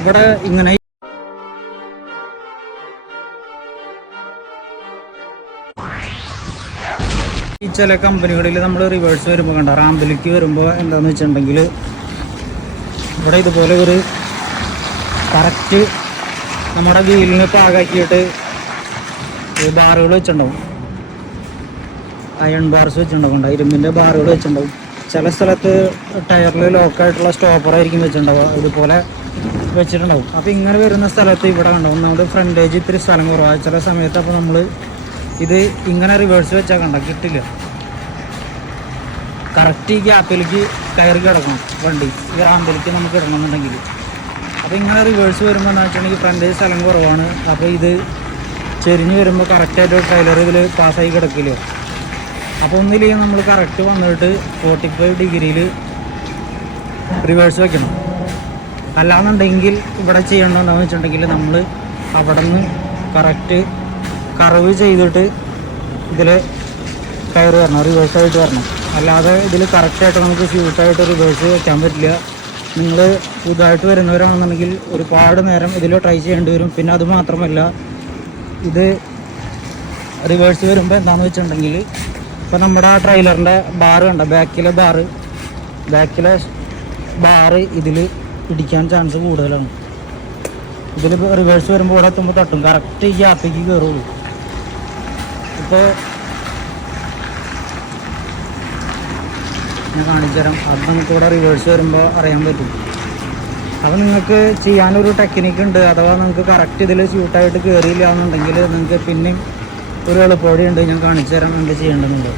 ഇവിടെ ഇങ്ങനെ ഈ ചില കമ്പനികളിൽ നമ്മൾ റിവേഴ്സ് വരുമ്പോൾ കണ്ട? റാമ്പിലേക്ക് വരുമ്പോൾ എന്താന്ന് വെച്ചിട്ടുണ്ടെങ്കിൽ ഇവിടെ ഇതുപോലെ ഒരു കറക്റ്റ് നമ്മുടെ വീലിന് പാകാക്കിയിട്ട് ബാറുകൾ വെച്ചിട്ടുണ്ടാവും. അയൺ ബാർസ് വെച്ചിട്ടുണ്ടാവും? ഇരുമ്പിന്റെ ബാറുകൾ വെച്ചിട്ടുണ്ടാവും. ചില സ്ഥലത്ത് ടയറിൽ ലോക്കായിട്ടുള്ള സ്റ്റോപ്പറായിരിക്കും വെച്ചിട്ടുണ്ടാവുക. ഇതുപോലെ വെച്ചിട്ടുണ്ടാവും. അപ്പോൾ ഇങ്ങനെ വരുന്ന സ്ഥലത്ത് ഇവിടെ കണ്ടോ? ഒന്നാമത് ഫ്രണ്ടേജ് ഇത്തിരി സ്ഥലം കുറവാണ് ചില സമയത്ത് അപ്പോൾ നമ്മൾ ഇത് ഇങ്ങനെ റിവേഴ്സ് വെച്ചാൽ കണ്ട? കിട്ടില്ല. കറക്റ്റ് ഈ ഗ്യാപ്പിലേക്ക് കയറി കിടക്കണം വണ്ടി. ഈ റാമ്പിലേക്ക് നമുക്ക് ഇടണമെന്നുണ്ടെങ്കിൽ. അപ്പോൾ ഇങ്ങനെ റിവേഴ്സ് വരുമ്പോൾ എന്ന് വെച്ചിട്ടുണ്ടെങ്കിൽ ഫ്രണ്ടേജ് സ്ഥലം കുറവാണ്. അപ്പോൾ ഇത് ചെരിഞ്ഞ് വരുമ്പോൾ കറക്റ്റായിട്ട് ട്രെയിലർ ഇതിൽ പാസ്സായി കിടക്കില്ല? അപ്പോൾ ഒന്നില്ലെങ്കിൽ നമ്മൾ കറക്റ്റ് വന്നിട്ട് ഫോർട്ടി ഫൈവ് ഡിഗ്രിയിൽ റിവേഴ്സ് വെക്കണം. അല്ലാന്നുണ്ടെങ്കിൽ ഇവിടെ ചെയ്യേണ്ടതെന്ന് വെച്ചിട്ടുണ്ടെങ്കിൽ നമ്മൾ അവിടെ നിന്ന് കറക്റ്റ് കറവ് ചെയ്തിട്ട് ഇതിൽ കയറി വരണം റിവേഴ്സ് ആയിട്ട് വരണം. അല്ലാതെ ഇതിൽ കറക്റ്റായിട്ട് നമുക്ക് സ്യൂട്ടായിട്ട് റിവേഴ്സ് വെക്കാൻ പറ്റില്ല. നിങ്ങൾ പുതുതായിട്ട് വരുന്നവരാണെന്നുണ്ടെങ്കിൽ ഒരുപാട് നേരം ഇതിൽ ട്രൈ ചെയ്യേണ്ടി വരും. പിന്നെ അത് മാത്രമല്ല ഇത് റിവേഴ്സ് വരുമ്പോൾ എന്താണെന്ന് വെച്ചിട്ടുണ്ടെങ്കിൽ ഇപ്പോൾ നമ്മുടെ ആ ട്രെയിലറിന്റെ ബാറ് കണ്ട? ബാക്കിലെ ബാറ് ബാക്കിലെ ബാറ് ഇതിൽ ഇടിക്കാൻ ചാൻസ് കൂടുതലാണ്. ഇതിൽ റിവേഴ്സ് വരുമ്പോൾ ഇവിടെ എത്തുമ്പോൾ തട്ടും. കറക്റ്റ് ഈ ഗ്യാപ്പിക്ക് കയറുള്ളൂ ഇപ്പോൾ ഞാൻ കാണിച്ചു തരാം അത് നമുക്ക് ഇവിടെ റിവേഴ്സ് വരുമ്പോൾ അറിയാൻ പറ്റും. അപ്പോൾ നിങ്ങൾക്ക് ചെയ്യാനൊരു ടെക്നിക്ക് ഉണ്ട്. അഥവാ നിങ്ങൾക്ക് കറക്റ്റ് ഇതിൽ സ്യൂട്ടായിട്ട് കയറിയില്ല എന്നുണ്ടെങ്കിൽ നിങ്ങൾക്ക് പിന്നെയും ഒരു എളുപ്പവഴി ഉണ്ട്. ഞാൻ കാണിച്ചു തരാം എന്ത് ചെയ്യേണ്ടതുണ്ട്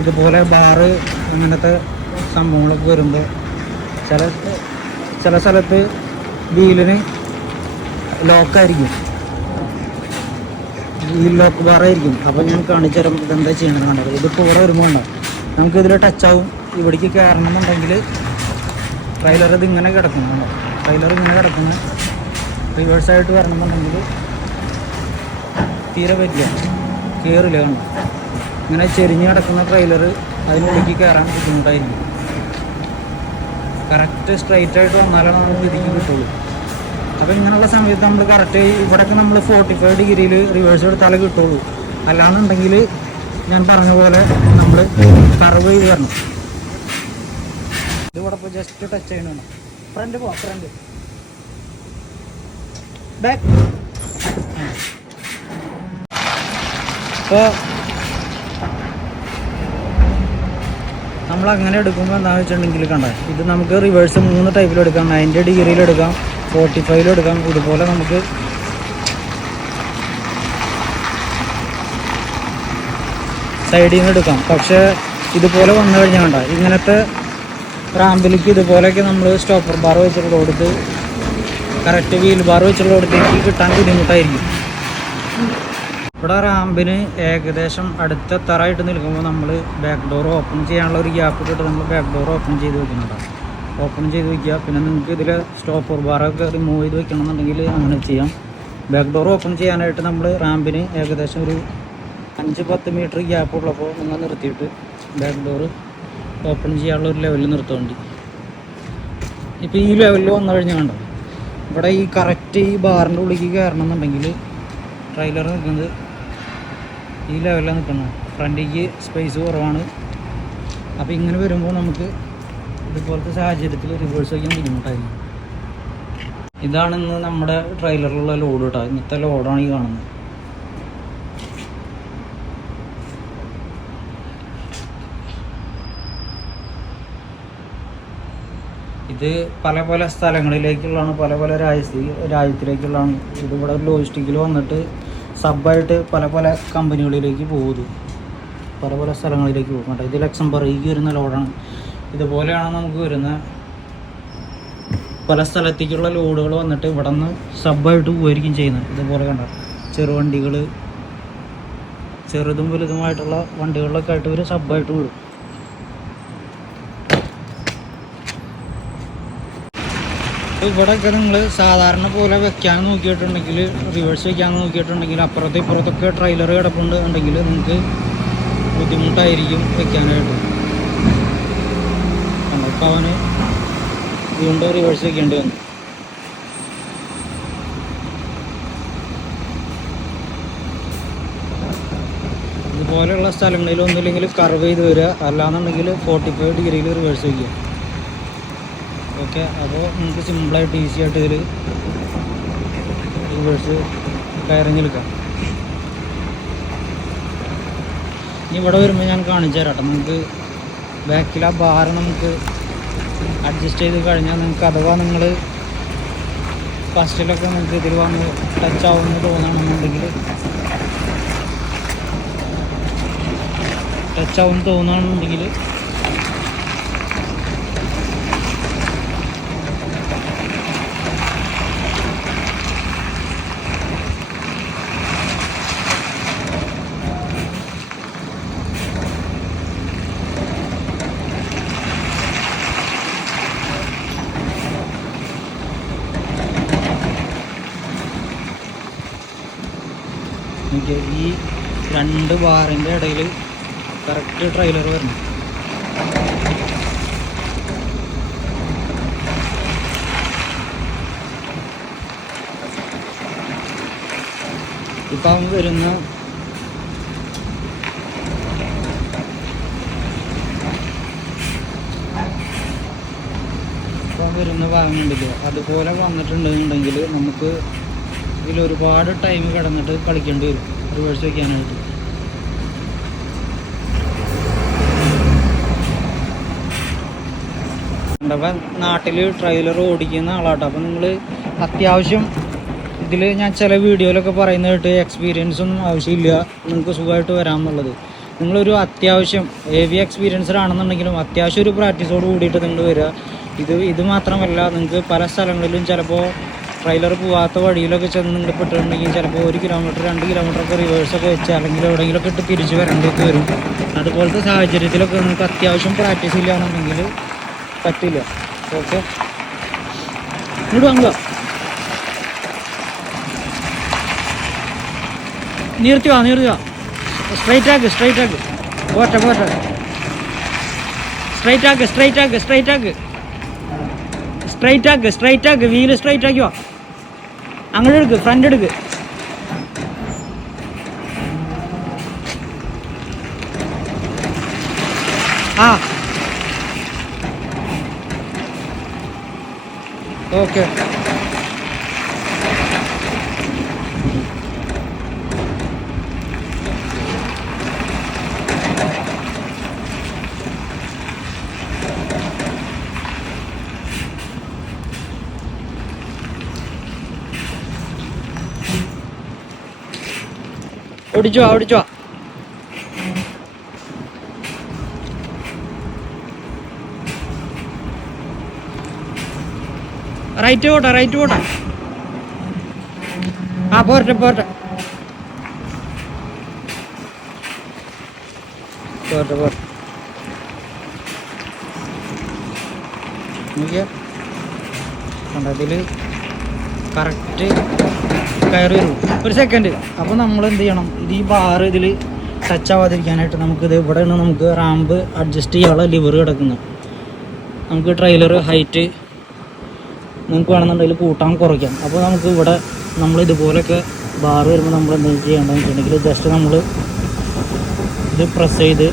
ഇതുപോലെ ബാറ് അങ്ങനത്തെ സംഭവങ്ങളൊക്കെ വരുമ്പോൾ ചില ചില സ്ഥലത്ത് വീലിന് ലോക്കായിരിക്കും വീൽ ലോക്ക് ബാറായിരിക്കും അപ്പോൾ ഞാൻ കാണിച്ചു തരാം ഇതെന്താ ചെയ്യണമെന്ന് കണ്ടത് ഇതിപ്പോൾ ഇവിടെ വരുമ്പോൾ ഉണ്ടാവും നമുക്ക് ഇതിൽ ടച്ചാവും ഇവിടേക്ക് കയറണം എന്നുണ്ടെങ്കിൽ ട്രെയിലർ ഇത് ഇങ്ങനെ കിടക്കണം ട്രെയിലർ ഇങ്ങനെ കിടക്കുന്ന റിവേഴ്സായിട്ട് വരണം എന്നുണ്ടെങ്കിൽ തീരെ പറ്റില്ല കയറില്ല കാണും ഇങ്ങനെ ചെരിഞ്ഞ് കിടക്കുന്ന ട്രെയിലർ അതിനുള്ളിലേക്ക് കയറാൻ ബുദ്ധിമുട്ടായിരിക്കും. കറക്റ്റ് സ്ട്രൈറ്റ് ആയിട്ട് വന്നാലാണ് നമുക്ക് ഇതിക്ക് കിട്ടുള്ളൂ. അപ്പോൾ ഇങ്ങനെയുള്ള സമയത്ത് നമ്മൾ കറക്റ്റ് ഇവിടെയൊക്കെ നമ്മൾ ഫോർട്ടി ഫൈവ് ഡിഗ്രിയിൽ റിവേഴ്സ് എടുത്താലേ കിട്ടുള്ളൂ. അല്ലാന്നുണ്ടെങ്കിൽ ഞാൻ പറഞ്ഞ പോലെ നമ്മൾ കർവ് ചെയ്ത് തരണം ഇതിവിടെ ഇപ്പോൾ ജസ്റ്റ് ടച്ച് ചെയ്യണം? ഫ്രണ്ട് പോ ഫ്രണ്ട് ബാക്ക് ഇപ്പോൾ നമ്മൾ അങ്ങനെ എടുക്കുമ്പോൾ എന്താണെന്ന് വെച്ചിട്ടുണ്ടെങ്കിൽ കണ്ടോ ഇത് നമുക്ക് റിവേഴ്സ് മൂന്ന് ടൈപ്പിൽ എടുക്കാം. നയന്റി ഡിഗ്രിയിലെടുക്കാം ഫോർട്ടി ഫൈവിലും എടുക്കാം. ഇതുപോലെ നമുക്ക് സൈഡിൽ നിന്ന് എടുക്കാം. പക്ഷേ ഇതുപോലെ വന്നു കഴിഞ്ഞാൽ കണ്ട ഇങ്ങനത്തെ റാമ്പിലേക്ക് ഇതുപോലെയൊക്കെ നമ്മൾ സ്റ്റോപ്പർ ബാർ വെച്ചിട്ട് കൊടുത്ത് കറക്റ്റ് വീൽ ബാർ വെച്ചിട്ട് കൊടുത്തേക്ക് കിട്ടാൻ ബുദ്ധിമുട്ടായിരിക്കും. ഇവിടെ റാമ്പിന് ഏകദേശം അടുത്ത തറായിട്ട് നിൽക്കുമ്പോൾ നമ്മൾ ബാക്ക് ഡോർ ഓപ്പൺ ചെയ്യാനുള്ള ഒരു ഗ്യാപ്പ് ഇട്ടിട്ട് നമ്മൾ ബാക്ക് ഡോർ ഓപ്പൺ ചെയ്ത് വെക്കുന്നുണ്ട് ഓപ്പൺ ചെയ്ത് വയ്ക്കുക പിന്നെ നിങ്ങൾക്ക് ഇതിൽ സ്റ്റോപ്പർ ബാറൊക്കെ റിമൂവ് ചെയ്ത് വെക്കണമെന്നുണ്ടെങ്കിൽ അങ്ങനെ ചെയ്യാം. ബാക്ക് ഡോർ ഓപ്പൺ ചെയ്യാനായിട്ട് നമ്മൾ റാമ്പിന് ഏകദേശം ഒരു അഞ്ച് പത്ത് മീറ്റർ ഗ്യാപ്പ് ഉള്ളപ്പോൾ നിങ്ങൾ നിർത്തിയിട്ട് ബാക്ക് ഡോർ ഓപ്പൺ ചെയ്യാനുള്ള ഒരു ലെവലിൽ നിർത്തുന്നുണ്ട്. ഇപ്പോൾ ഈ ലെവലിൽ വന്നു കഴിഞ്ഞാൽ കണ്ടോ? ഇവിടെ ഈ കറക്റ്റ് ഈ ബാറിന്റെ ഉള്ളിലേക്ക് കയറണം എന്നുണ്ടെങ്കിൽ ട്രെയിലർ നിൽക്കുന്നത് ഈ ലെവലിലാണ് നിൽക്കുന്നത് ഫ്രണ്ടിലേക്ക് സ്പേസ് കുറവാണ്. അപ്പോൾ ഇങ്ങനെ വരുമ്പോൾ നമുക്ക് ഇതുപോലത്തെ സാഹചര്യത്തിൽ റിവേഴ്സ് വയ്ക്കാൻ ബുദ്ധിമുട്ടായിരിക്കും ഇതാണ് ഇന്ന് നമ്മുടെ ട്രെയിലറിലുള്ള ലോഡ് കേട്ടോ ഇന്നത്തെ ലോഡാണ് ഈ കാണുന്നത്. ഇത് പല പല സ്ഥലങ്ങളിലേക്കുള്ളതാണ് പല പല രാജ്യ രാജ്യത്തിലേക്കുള്ളതാണ്. ഇതിവിടെ ലോജിസ്റ്റിക്കിൽ വന്നിട്ട് സബായിട്ട് പല പല കമ്പനികളിലേക്ക് പോകുന്നു. പല പല സ്ഥലങ്ങളിലേക്ക് പോകും കേട്ടോ ഇത് ലക്സംബർഗിക്ക് വരുന്ന ലോഡാണ്. ഇതുപോലെയാണ് നമുക്ക് വരുന്ന പല സ്ഥലത്തേക്കുള്ള ലോഡുകൾ വന്നിട്ട് ഇവിടെ നിന്ന് സബായിട്ട് പോയിരിക്കും ചെയ്യുന്നത്. ഇതുപോലെ കണ്ട? ചെറുവണ്ടികൾ ചെറുതും വലുതുമായിട്ടുള്ള വണ്ടികളിലൊക്കെ ആയിട്ട് ഇവർ സബായിട്ട് വിടും. ഇവിടെയൊക്കെ നിങ്ങൾ സാധാരണ പോലെ വെക്കാൻ നോക്കിയിട്ടുണ്ടെങ്കിൽ റിവേഴ്സ് വെക്കാൻ നോക്കിയിട്ടുണ്ടെങ്കിൽ അപ്പുറത്തെ ഇപ്പുറത്തൊക്കെ ട്രെയിലർ കിടപ്പുണ്ട് ഉണ്ടെങ്കിൽ നിങ്ങൾക്ക് ബുദ്ധിമുട്ടായിരിക്കും വെക്കാനായിട്ട്. നമ്മൾക്ക് അവന് വീണ്ടും റിവേഴ്സ് വെക്കേണ്ടി വന്നു. ഇതുപോലെയുള്ള സ്ഥലങ്ങളിൽ ഒന്നുമില്ലെങ്കിൽ കർവ് ചെയ്ത് വരിക. അല്ലാന്നുണ്ടെങ്കിൽ ഫോർട്ടി ഫൈവ് ഡിഗ്രിയിൽ റിവേഴ്സ് വയ്ക്കുക ഓക്കെ അപ്പോൾ നമുക്ക് സിമ്പിളായിട്ട് ഈസി ആയിട്ട് ഇതിൽ റിവേഴ്സ് കയറിഞ്ഞെടുക്കാം ഇനി ഇവിടെ വരുമ്പോൾ ഞാൻ കാണിച്ചു തരാം കേട്ടോ. നമുക്ക് ബാക്കിൽ ആ ബാറ് നമുക്ക് അഡ്ജസ്റ്റ് ചെയ്ത് കഴിഞ്ഞാൽ നിങ്ങൾക്ക് അഥവാ നിങ്ങൾ ഫസ്റ്റിലൊക്കെ നിങ്ങൾക്ക് ഇതിൽ വന്ന് ടച്ച് ആവുമെന്ന് തോന്നുകയാണെന്നുണ്ടെങ്കിൽ ടച്ച് ആവുമെന്ന് തോന്നുകയാണെന്നുണ്ടെങ്കിൽ എനിക്ക് ഈ രണ്ട് ബാറിന്റെ ഇടയിൽ കറക്റ്റ് ട്രെയിലർ വരണം. ഇപ്പം അവൻ വരുന്ന വരുന്ന ഭാഗമുണ്ടല്ലോ അതുപോലെ വന്നിട്ടുണ്ടെന്നുണ്ടെങ്കിൽ നമുക്ക് ഇതിൽ ഒരുപാട് ടൈം കിടന്നിട്ട് കളിക്കേണ്ടി വരും. റിവേഴ്സ് വയ്ക്കാനായിട്ട് അപ്പം നാട്ടിൽ ട്രെയിലർ ഓടിക്കുന്ന ആളാട്ടോ. അപ്പം നിങ്ങൾ അത്യാവശ്യം ഇതിൽ ഞാൻ ചില വീഡിയോയിലൊക്കെ പറയുന്നത് കേട്ട് എക്സ്പീരിയൻസ് ഒന്നും ആവശ്യമില്ല. നിങ്ങൾക്ക് സുഖമായിട്ട് വരാമെന്നുള്ളത്. നിങ്ങളൊരു അത്യാവശ്യം ഹെവി എക്സ്പീരിയൻസ്ഡ് ആണെന്നുണ്ടെങ്കിലും അത്യാവശ്യം ഒരു പ്രാക്ടീസോട് കൂടിയിട്ട് നിങ്ങൾ വരിക. ഇത് ഇത് മാത്രമല്ല നിങ്ങൾക്ക് പല സ്ഥലങ്ങളിലും ചിലപ്പോൾ ട്രെയിലർ പോകാത്ത വഴിയിലൊക്കെ ചെന്ന് നിങ്ങൾ പെട്ടിട്ടുണ്ടെങ്കിൽ ചിലപ്പോൾ ഒരു കിലോമീറ്റർ രണ്ട് കിലോമീറ്റർ ഒക്കെ റിവേഴ്സൊക്കെ വെച്ച് അല്ലെങ്കിൽ എവിടെയെങ്കിലുമൊക്കെ ഇട്ട് തിരിച്ച് വരേണ്ടിയൊക്കെ വരും. അതുപോലത്തെ സാഹചര്യത്തിലൊക്കെ നിങ്ങൾക്ക് അത്യാവശ്യം പ്രാക്ടീസ് ഇല്ല എന്നുണ്ടെങ്കിൽ പറ്റില്ല ഓക്കെ. ഇങ്ങോട്ട് വാങ്ങുക. നിർത്തി വാ നിർത്തി വാ. സ്ട്രൈറ്റ് ആക്ക് സ്ട്രൈറ്റ് ആക്ക് പോട്ടെ പോട്ടെ. സ്ട്രൈറ്റ് ആക്ക് സ്ട്രൈറ്റ് ആക്ക് സ്ട്രൈറ്റ് ആക്ക് സ്ട്രൈറ്റ് ആക്ക് സ്ട്രൈറ്റ് ആക്ക് വീൽ സ്ട്രൈറ്റ് ആക്കി വാ അങ്ങോട്ട് എടുക്ക് ഫ്രണ്ട് എടുക്ക്. ആ. ഓക്കെ ഓടിച്ചോ ഓടിച്ചോ. റൈറ്റ് പോട്ടെ റൈറ്റ് പോട്ടെ ആ പോരട്ടെ പോരട്ടെ. പോരട്ടെ പോരട്ടെ. കണ്ടതിൽ കറക്റ്റ് കയറി വരും. ഒരു സെക്കൻഡ് അപ്പോൾ നമ്മൾ എന്ത് ചെയ്യണം? ഇത് ഈ ബാർ ഇതിൽ ടച്ച് ആവാതിരിക്കാനായിട്ട് നമുക്കിത് ഇവിടെ നിന്ന് നമുക്ക് റാമ്പ് അഡ്ജസ്റ്റ് ചെയ്യാനുള്ള ലിവർ കിടക്കുന്നത്. നമുക്ക് ട്രെയിലർ ഹൈറ്റ് നിങ്ങൾക്ക് വേണമെന്നുണ്ടെങ്കിൽ കൂട്ടാൻ കുറയ്ക്കാം. അപ്പോൾ നമുക്ക് ഇവിടെ നമ്മൾ ഇതുപോലെയൊക്കെ ബാർ വരുമ്പോൾ നമ്മൾ എന്താ ചെയ്യേണ്ടതെന്ന് വെച്ചിട്ടുണ്ടെങ്കിൽ ജസ്റ്റ് നമ്മൾ ഇത് പ്രസ് ചെയ്ത്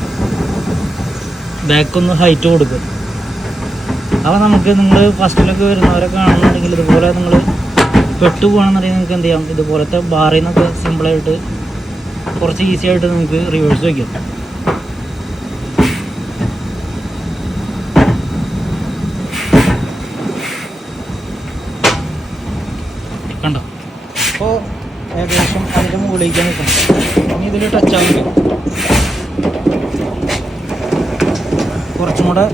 ബാക്കൊന്ന് ഹൈറ്റ് കൊടുക്കും അപ്പോൾ നമുക്ക് നിങ്ങൾ ഫസ്റ്റിലൊക്കെ വരുന്നവരൊക്കെ കാണുന്നുണ്ടെങ്കിൽ ഇതുപോലെ നിങ്ങൾ പെട്ടു പോകണമെന്നുണ്ടെങ്കിൽ നിങ്ങൾക്ക് എന്ത് ചെയ്യാം? ഇതുപോലത്തെ ബാറിൽ നിന്നൊക്കെ സിമ്പിളായിട്ട് കുറച്ച് ഈസി ആയിട്ട് നിങ്ങൾക്ക് റിവേഴ്സ് വയ്ക്കാം കണ്ടോ അപ്പോൾ ഏകദേശം അതിന്റെ മുകളിലേക്ക് നിൽക്കണം ഇനി ഇതിൽ ടച്ച് ആവില്ല കുറച്ചും കൂടെ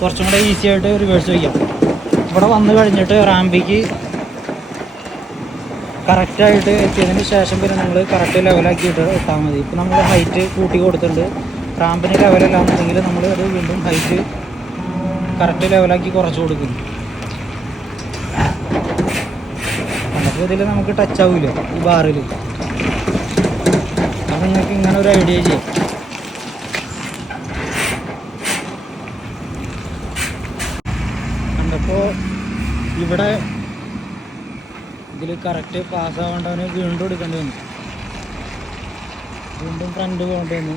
കുറച്ചും കൂടെ ഈസി ആയിട്ട് റിവേഴ്സ് വയ്ക്കാം ഇവിടെ വന്ന് കഴിഞ്ഞിട്ട് റാമ്പിക്ക് കറക്റ്റായിട്ട് എത്തിയതിന് ശേഷം പിന്നെ നമ്മൾ കറക്റ്റ് ലെവലാക്കിയിട്ട് ഇട്ടാൽ മതി. ഇപ്പം നമ്മൾ ഹൈറ്റ് കൂട്ടി കൊടുത്തിട്ടുണ്ട്. റാമ്പിന് ലെവലല്ലാന്നുണ്ടെങ്കിൽ നമ്മൾ അത് വീണ്ടും ഹൈറ്റ് കറക്റ്റ് ലെവലാക്കി കുറച്ച് കൊടുക്കുന്നു അപ്പോൾ ഇതിൽ നമുക്ക് ടച്ച് ആവില്ല ഈ ബാറിൽ അപ്പം നിങ്ങൾക്ക് ഇങ്ങനെ ഒരു ഐഡിയ ചെയ്യാം. കണ്ടപ്പോൾ ഇവിടെ ഇതിൽ കറക്റ്റ് പാസ്സാവേണ്ടവന് വീണ്ടും എടുക്കേണ്ടി വന്നു. വീണ്ടും ഫ്രണ്ട് പോകേണ്ടി വന്നു.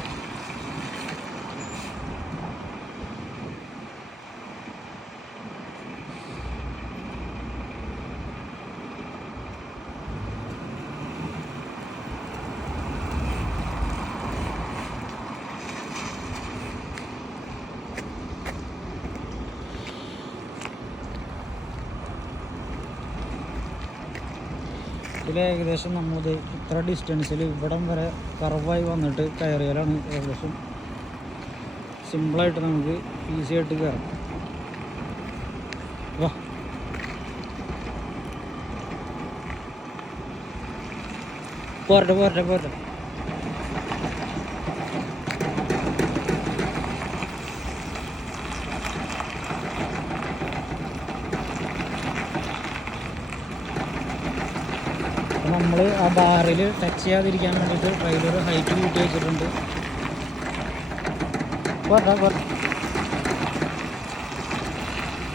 ഇതിൽ ഏകദേശം നമ്മൾ ഇത്ര ഡിസ്റ്റൻസിൽ ഇവിടം വരെ കറവായി വന്നിട്ട് കയറിയാലാണ് ഏകദേശം സിമ്പിളായിട്ട് നമുക്ക് ഈസി ആയിട്ട് കയറാം വാ. പോരട്ടെ പോരട്ടെ പോരട്ടെ. അപ്പോൾ നമ്മൾ ആ ബാറിൽ ടച്ച് ചെയ്യാതിരിക്കാൻ വേണ്ടിയിട്ട് ട്രെയിലർ ഹൈറ്റ് കൂട്ടി വെച്ചിട്ടുണ്ട്. പോരാ പോരാ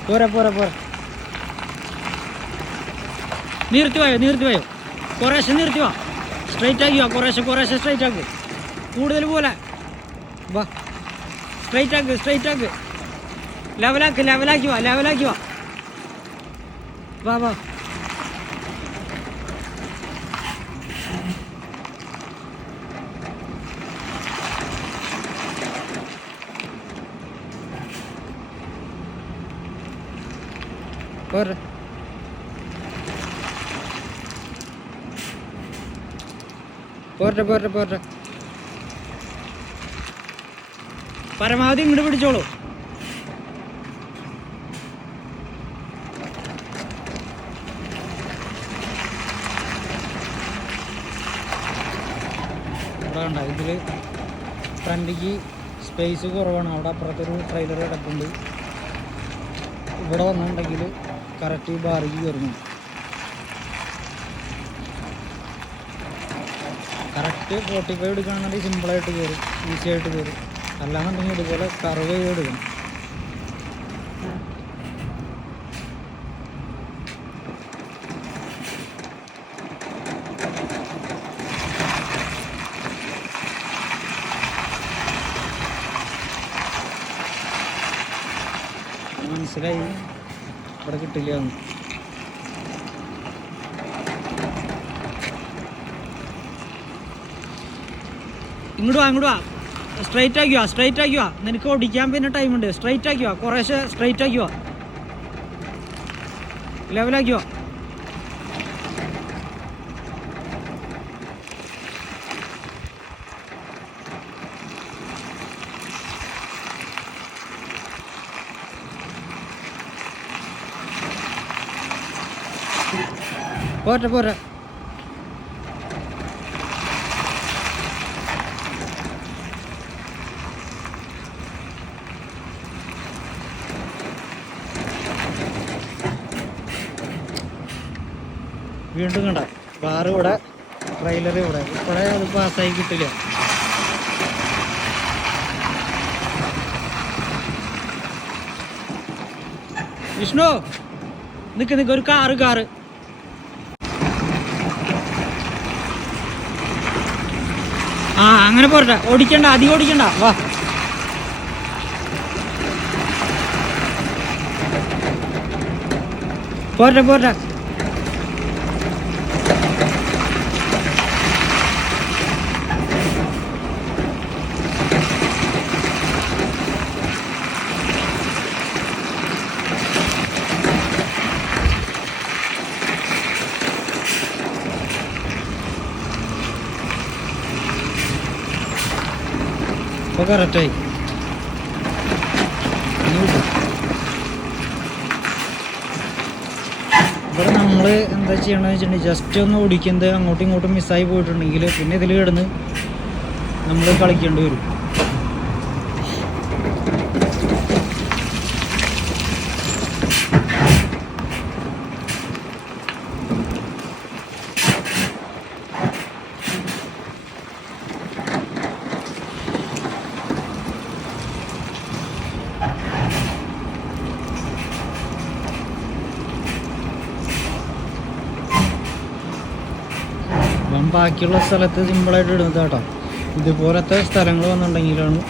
പോരാ. പോരാ പോരാ നിർത്തി വായോ നിർത്തി വായോ? കുറേശ്ശെ നിർത്തി വാ. സ്ട്രൈറ്റ് വാ കുറേശ്ശെ കുറേശ്ശെ സ്ട്രൈറ്റ് ആക്ക്. കൂടുതൽ പോലെ. വാ. സ്ട്രൈറ്റ് ആക്ക് സ്ട്രൈറ്റ് ആക്ക്. ലെവലാക്ക് ലെവലാക്കി വാ ലെവലാക്കി വാ. വാ വാ. പോരെ പോരട്ടെ പോരട്ടെ പോരട്ടെ പരമാവധി ഇങ്ങോട്ട് പിടിച്ചോളൂ. ഇവിടെ കണ്ട ഇതിൽ ഫ്രണ്ടിക്ക് സ്പേസ് കുറവാണ്. അവിടെ അപ്പുറത്തൊരു ട്രെയിലർ കിടപ്പുണ്ട്. ഇവിടെ വന്നിട്ടുണ്ടെങ്കിൽ കറക്റ്റ് ബാറിക്ക് കയറുന്നു കറക്റ്റ് ഫോർട്ടി ഫൈവ് എടുക്കുകയാണെന്നുണ്ടെങ്കിൽ സിമ്പിളായിട്ട് കയറും ഈസി ആയിട്ട് കയറും. അല്ലാന്നുണ്ടെങ്കിൽ ഇതുപോലെ കറവ് ചെയ്ത് എടുക്കണം മനസ്സിലായി ഇവിടെ കിട്ടില്ല. എന്ന് ഇങ്ങോട്ട് വാ. ഇങ്ങോട്ട് വാ സ്ട്രൈറ്റ് ആക്കിയോ സ്ട്രൈറ്റ് ആക്കിയോ നിനക്ക് ഓടിക്കാൻ പിന്നെ ടൈമുണ്ട് സ്ട്രൈറ്റ് ആക്കിയോ കുറേശ്ശെ സ്ട്രൈറ്റ് ആക്കിയോ വാ. ലെവലാക്കി വാ. പോട്ടെ പോട്ടെ വീണ്ടും കണ്ട. കാറ് ഇവിടെ ട്രെയിലർ ഇവിടെ. ഇപ്പോഴേ അത് പാസ്സായി കിട്ടില്ല. വിഷ്ണു നിൽക്ക് നിൽക്ക് ഒരു കാറ് കാറ്. ആ അങ്ങനെ പോരട്ടെ. ഓടിക്കണ്ട അധികം ഓടിക്കണ്ട. വാ. പോരട്ടെ പോരട്ടെ. ഇപ്പൊ കറക്റ്റായി ഇവിടെ നമ്മൾ എന്താ ചെയ്യണമെന്ന് വെച്ചിട്ടുണ്ടെങ്കിൽ ജസ്റ്റ് ഒന്ന് ഓടിക്കുന്നത് അങ്ങോട്ടും ഇങ്ങോട്ടും മിസ്സായി പോയിട്ടുണ്ടെങ്കിൽ പിന്നെ ഇതിൽ കിടന്ന് നമ്മൾ കളിക്കേണ്ടി വരും. ബാക്കിയുള്ള സ്ഥലത്ത് സിമ്പിളായിട്ട് ഇടുന്നത് കേട്ടോ. ഇതുപോലത്തെ സ്ഥലങ്ങൾ വന്നിട്ടുണ്ടെങ്കിലാണ്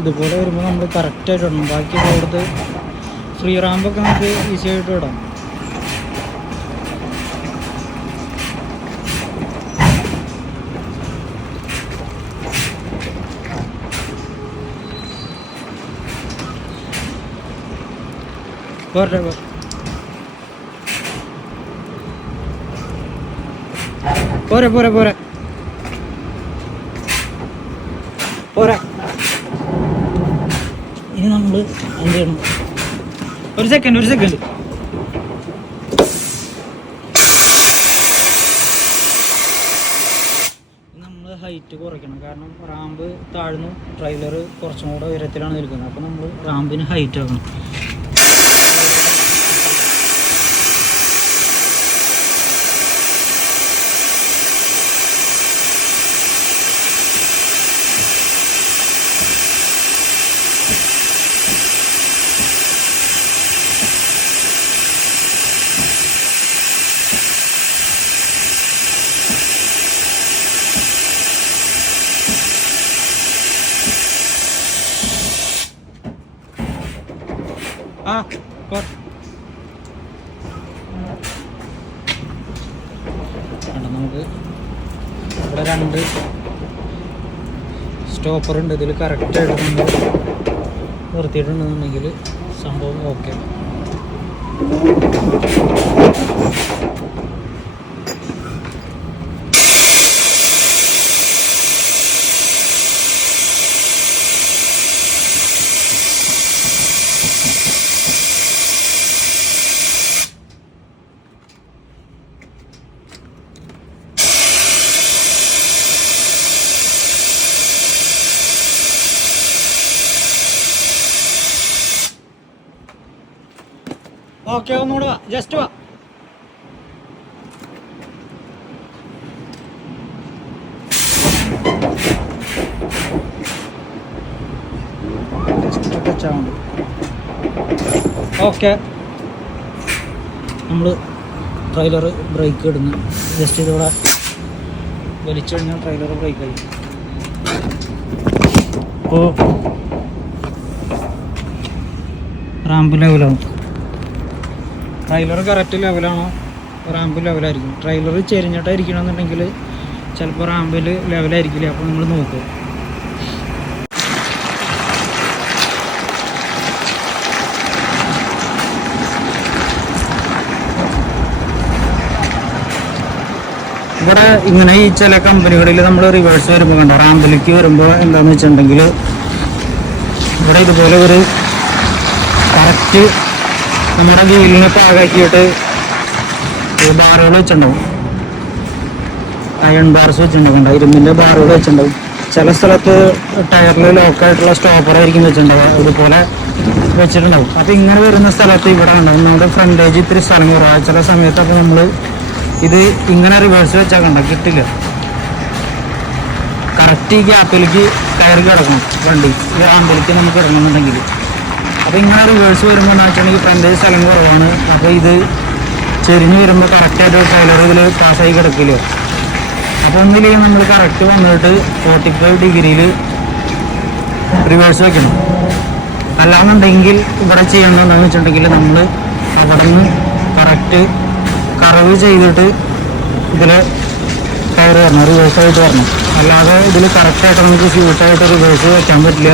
ഇതുപോലെ വരുമ്പോൾ നമ്മൾ കറക്റ്റായിട്ട് ഇടണം. ബാക്കി ഇവിടുത്തെ ഫ്രീ റാമ്പൊക്കെ നമുക്ക് ഈസി ആയിട്ട് ഇടാം. പോരട്ടെ പോരെ പോരെ പോരെ. പോരെ. ഇനി നമ്മൾ എന്ത് ചെയ്യണം. ഒരു സെക്കൻഡ് ഒരു സെക്കൻഡ് നമ്മൾ ഹൈറ്റ് കുറയ്ക്കണം. കാരണം റാമ്പ് താഴ്ന്നു ട്രെയിലർ കുറച്ചും കൂടെ ഉയരത്തിലാണ് നിൽക്കുന്നത്. അപ്പോൾ നമ്മൾ റാമ്പിന് ഹൈറ്റ് ആക്കണം ആ പോ കണ്ടോ നമുക്ക് ഇവിടെ രണ്ട് ഉണ്ട്. ഇതിൽ കറക്റ്റായിട്ട് നമ്മൾ നിർത്തിയിട്ടുണ്ടെന്നുണ്ടെങ്കിൽ സംഭവം ഓക്കെ ഓക്കെ ഒന്നുകൂടെ വാ. ജസ്റ്റ് വാ ഓക്കെ നമ്മൾ ട്രെയിലർ ബ്രേക്ക് ഇടുന്നു. ജസ്റ്റ് ഇതിവിടെ വലിച്ചു കഴിഞ്ഞാൽ ട്രെയിലർ ബ്രേക്ക് ആയി. അപ്പോൾ റാമ്പ് ലെവലാവും ട്രെയിലർ കറക്റ്റ് ലെവലാണോ റാമ്പ് ലെവലായിരിക്കും ട്രെയിലർ ചെരിഞ്ഞിട്ടായിരിക്കണമെന്നുണ്ടെങ്കിൽ ചിലപ്പോൾ റാമ്പിൽ ലെവലായിരിക്കില്ല അപ്പോൾ നമ്മൾ നോക്കും. ഇവിടെ ഇങ്ങനെ ഈ ചില കമ്പനികളിൽ നമ്മൾ റിവേഴ്സ് വരുമ്പോൾ കണ്ടോ? റാമ്പിലേക്ക് വരുമ്പോൾ എന്താണെന്ന് വെച്ചിട്ടുണ്ടെങ്കിൽ ഇവിടെ ഇതുപോലെ ഒരു കറക്റ്റ് നമ്മുടെ വീലിനെ പാകാക്കിയിട്ട് ബാറുകൾ വെച്ചിട്ടുണ്ടാവും. അയൺ ബാർസ് വെച്ചിട്ടുണ്ടാവും. ഇരുമ്പിന്റെ ബാറുകൾ വെച്ചിട്ടുണ്ടാവും. ചില സ്ഥലത്ത് ടയറിൽ ലോക്കായിട്ടുള്ള സ്റ്റോപ്പർ ആയിരിക്കും വെച്ചിട്ടുണ്ടാവുക. അതുപോലെ വെച്ചിട്ടുണ്ടാവും. അപ്പോൾ ഇങ്ങനെ വരുന്ന സ്ഥലത്ത് ഇവിടെ ഉണ്ടാവും നമ്മുടെ ഫ്രണ്ടേജ് ഇത്തിരി സ്ഥലം കുറവാ. ചില സമയത്തൊക്കെ നമ്മൾ ഇത് ഇങ്ങനെ റിവേഴ്സ് വെച്ചാൽ കണ്ട? കിട്ടില്ല. കറക്റ്റ് ഈ ഗ്യാപ്പിലേക്ക് കയറി കിടക്കണം. വണ്ടി. ഈ ആമ്പിലേക്ക് നമുക്ക് ഇറങ്ങുന്നുണ്ടെങ്കിൽ അപ്പോൾ ഇങ്ങനെ റിവേഴ്സ് വരുമ്പോൾ വെച്ചിട്ടുണ്ടെങ്കിൽ ഫ്രണ്ടേജ് സ്ഥലം കുറവാണ്. അപ്പോൾ ഇത് ചെരിഞ്ഞ് വരുമ്പോൾ കറക്റ്റായിട്ട് ട്രെയിലർ ഇതിൽ പാസ്സായി കിടക്കില്ല? അപ്പോൾ ഒന്നിലേ നമ്മൾ കറക്റ്റ് വന്നിട്ട് ഫോർട്ടി ഫൈവ് ഡിഗ്രിയിൽ റിവേഴ്സ് വെക്കണം. അല്ലാന്നുണ്ടെങ്കിൽ ഇവിടെ ചെയ്യണമെന്ന് വെച്ചിട്ടുണ്ടെങ്കിൽ നമ്മൾ അവിടെ നിന്ന് കറക്റ്റ് കറവ് ചെയ്തിട്ട് ഇതിൽ കയറി വരണം റിവേഴ്സ് ആയിട്ട് വരണം. അല്ലാതെ ഇതിൽ കറക്റ്റായിട്ട് നമുക്ക് ഫ്യൂട്ടായിട്ട് റിവേഴ്സ് വെക്കാൻ പറ്റില്ല.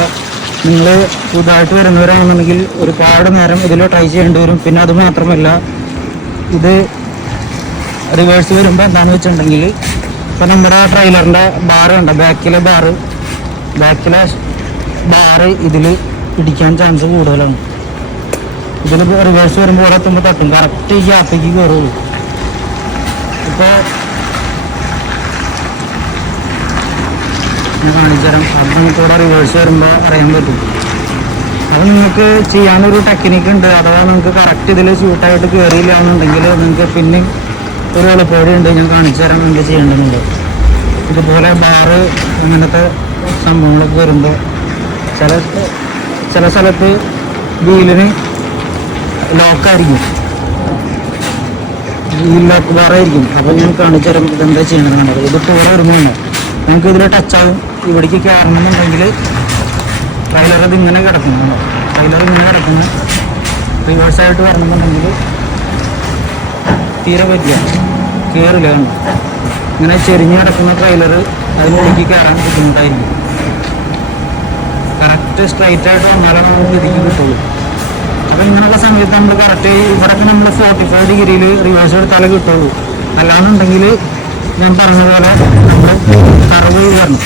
നിങ്ങൾ പുതുതായിട്ട് വരുന്നവരാണെന്നുണ്ടെങ്കിൽ ഒരുപാട് നേരം ഇതിൽ ട്രൈ ചെയ്യേണ്ടി വരും. പിന്നെ അത് മാത്രമല്ല ഇത് റിവേഴ്സ് വരുമ്പോൾ എന്താണെന്ന് വെച്ചിട്ടുണ്ടെങ്കിൽ ഇപ്പം നമ്മുടെ ട്രെയിലറിന്റെ ബാറ് ഉണ്ട് ബാക്കിലെ ബാറ് ബാക്കിലെ ബാറ് ഇതിൽ പിടിക്കാൻ ചാൻസ് കൂടുതലാണ്. ഇതിൽ റിവേഴ്സ് വരുമ്പോൾ ഇവിടെ എത്തുമ്പോൾ തട്ടും. കറക്റ്റ് ഈ ഗ്യാപ്പിലേക്ക് കയറുള്ളൂ ഇപ്പോൾ ഞാൻ കാണിച്ചു തരാം. അത് നമുക്ക് ഇവിടെ റിവേഴ്സ് വരുമ്പോൾ അറിയാൻ പറ്റും. അത് നിങ്ങൾക്ക് ചെയ്യാനൊരു ടെക്നിക്ക് ഉണ്ട്. അഥവാ നിങ്ങൾക്ക് കറക്റ്റ് ഇതിൽ ഷൂട്ടായിട്ട് കയറിയില്ല എന്നുണ്ടെങ്കിൽ നിങ്ങൾക്ക് പിന്നെ ഒരു എളുപ്പവഴി ഉണ്ട്. ഞാൻ കാണിച്ചു തരാം എന്ത് ചെയ്യേണ്ടതുണ്ട്. ഇതുപോലെ ബാറ് അങ്ങനത്തെ സംഭവങ്ങളൊക്കെ വരുമ്പോൾ ചില ചില സ്ഥലത്ത് വീലിന് ലോക്കായിരിക്കും വീൽ ലോക്ക് ബാറായിരിക്കും അപ്പോൾ ഞാൻ കാണിച്ചു തരാം ഇതെന്താ ചെയ്യണമെന്ന് കണ്ടത് ഇത് ടൂർ വരുമ്പോൾ നമുക്ക് ഇതിൽ ടച്ചാവും ഇവിടേക്ക് കയറണമെന്നുണ്ടെങ്കിൽ ട്രെയിലർ ഇത് ഇങ്ങനെ കിടക്കുന്നു. ട്രെയിലർ ഇങ്ങനെ കിടക്കുന്നു. റിവേഴ്സ് ആയിട്ട് വരണമെന്നുണ്ടെങ്കിൽ തീരെ പറ്റില്ല കയറില്ല ഇങ്ങനെ ചെരിഞ്ഞ് കിടക്കുന്ന ട്രെയിലർ അതിനുള്ളിലേക്ക് കയറാൻ ബുദ്ധിമുട്ടായിരിക്കും. കറക്റ്റ് സ്ട്രൈറ്റ് ആയിട്ട് വന്നാലേ നമുക്ക് ഇതിക്ക് കിട്ടുള്ളൂ. അപ്പം ഇങ്ങനെയുള്ള സമയത്ത് നമ്മൾ കറക്റ്റ് ഇവിടെയൊക്കെ നമ്മൾ ഫോർട്ടി ഫൈവ് ഡിഗ്രിയിൽ റിവേഴ്സ് എടുത്താലേ കിട്ടുള്ളൂ. അല്ലാന്നുണ്ടെങ്കിൽ ഞാൻ പറഞ്ഞ പോലെ നമ്മൾ കറവ് വരണം.